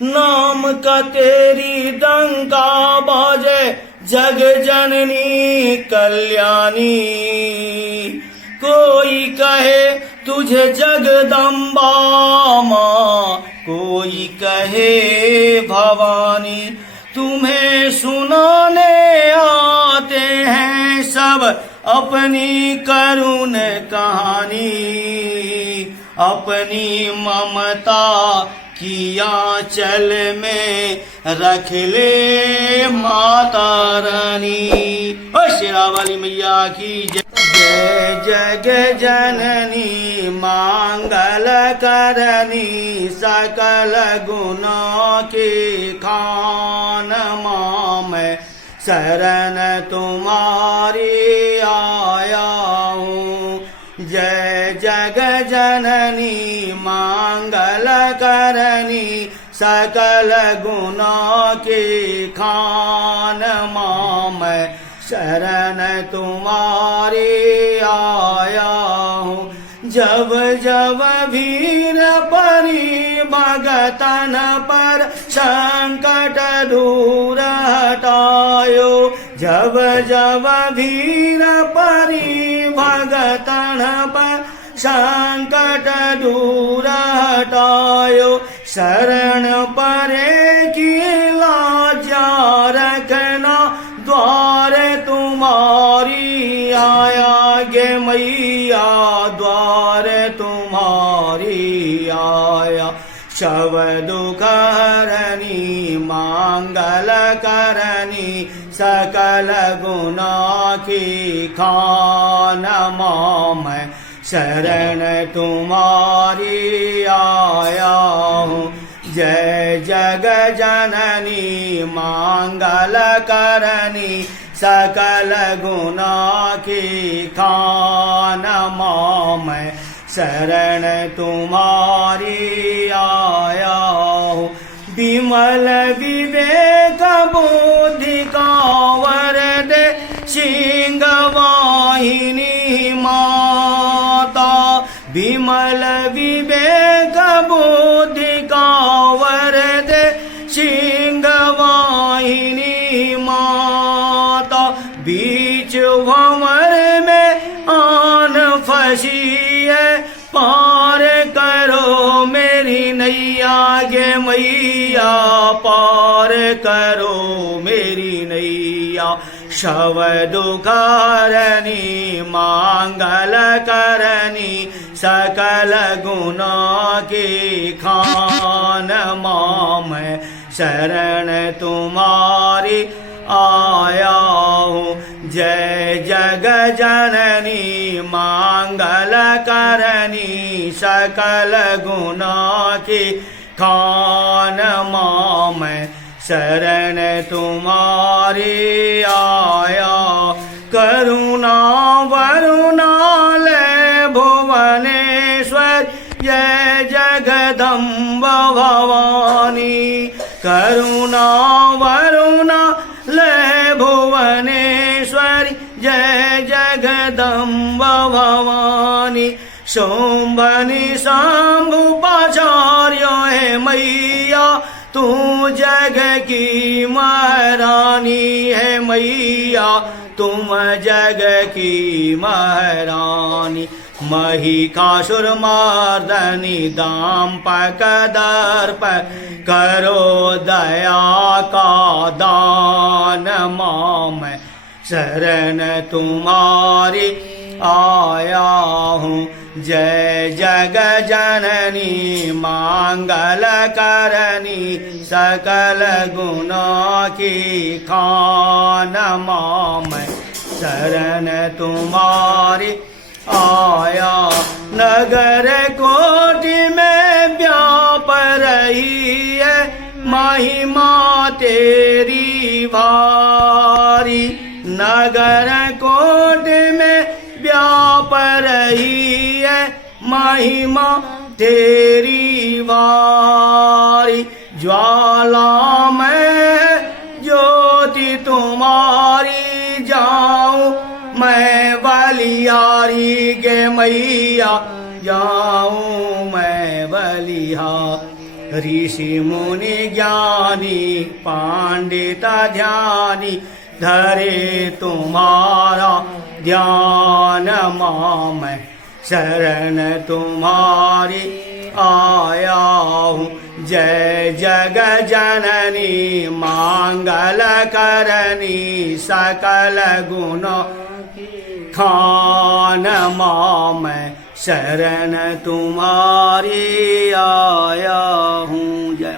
नाम का तेरी डंका बाजे जग जननी कल्याणी। कोई कहे तुझे जगदम्बा माँ, कोई कहे भवानी। तुम्हें सुनाने आते हैं सब अपनी करुण कहानी। अपनी ममता की आंचल में रख ले माता रानी। ओ शेरा वाली मैया की जय। जय जग जननी मांगल करनी, सकल गुणों के खान माँ मैं शरण तुम्हारी आया हूँ। जय जग जननी मांगल करनी, सकल गुणों के खान माँ मैं शरण तुम्हारी आया हूँ। जब जब भीर परी भगतन पर संकट दूर हटायो। जब जब भीर परी भगतन पर संकट दूर हटायो। शरण परे की लाजा रखना, द्वार तुम्हारी आया गे मैया, द्वार तुम्हारी आया। शव दुख हरनी मांगल करनी, सकल गुना की खान माँ मैं शरण तुम्हारी आया हूँ। जय जग जननी मांगल करनी, सकल गुना की खान माँ मैं शरण तुम्हारी आया हूँ। विमल विवेक बुद्धि का वरद सिंह वाहिनी माता। विमल विवेक बुद्धि का वरद सिंह वाहिनी माता। बीच भंवर में आन फंसी है, पार करो मेरी नैया गे मैया, पार करो मेरी नैया। शव दुखारनी मांगल करनी, सकल गुना की खान माँ मैं शरण तुम्हारी आया हूँ। जय जग जननी मांगल करनी, सकल गुना की खान माँ मैं शरण तुम्हारी आया। करुणा वरुणालय भुवनेश्वर, जय जगदम्ब भवानी। करुणा वरुणालय भुवनेश्वर, जय जगदम्ब भवानी। शोभनि शंभुपाचार्य है मैया, तू जग की महारानी है मैया, तुम जग की महारानी। महिषासुर मर्दनी दाम्पक दर्प, करो दया का दान माँ मैं शरण तुम्हारी आया हूँ। जय जग जननी मांगल करनी, सकल गुना की खान माँ मैं शरण तुम्हारी आया। नगर कोटि में व्याप रही है, महिमा तेरी भारी। नगर कोटि में व्याप रही है, महिमा तेरी भारी। ज्वाला में ज्योति तुम्हारी, जाऊं मैं बलिहारी गे मैया, जाऊं मैं बलिहारी। ऋषि मुनि ज्ञानी पंडित ध्यानी धरे तुम्हारा ध्यान मां मैं शरण तुम्हारी आया हूँ। जय जग जननी मंगल करनी सकल गुण खान मां मैं शरण तुम्हारी आया हूँ। जय